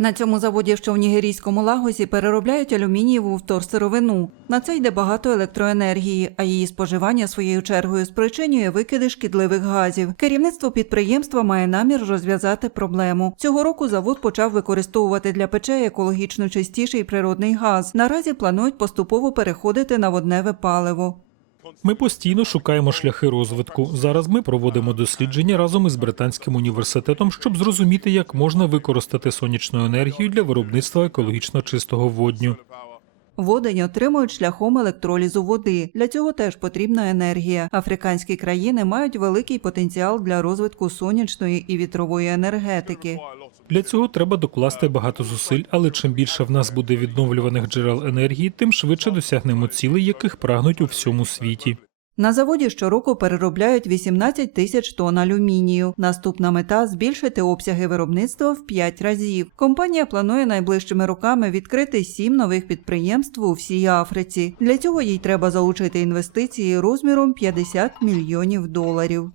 На цьому заводі, що в нігерійському лагосі, переробляють алюмінієву вторсировину. На це йде багато електроенергії, а її споживання своєю чергою спричинює викиди шкідливих газів. Керівництво підприємства має намір розв'язати проблему. Цього року завод почав використовувати для печей екологічно чистіший природний газ. Наразі планують поступово переходити на водневе паливо. Ми постійно шукаємо шляхи розвитку. Зараз ми проводимо дослідження разом із британським університетом, щоб зрозуміти, як можна використати сонячну енергію для виробництва екологічно чистого водню. Водень отримують шляхом електролізу води. Для цього теж потрібна енергія. Африканські країни мають великий потенціал для розвитку сонячної і вітрової енергетики. Для цього треба докласти багато зусиль, але чим більше в нас буде відновлюваних джерел енергії, тим швидше досягнемо цілей, яких прагнуть у всьому світі. На заводі щороку переробляють 18 тисяч тонн алюмінію. Наступна мета збільшити обсяги виробництва в 5 разів. Компанія планує найближчими роками відкрити 7 нових підприємств у всій Африці. Для цього їй треба залучити інвестиції розміром 50 мільйонів доларів.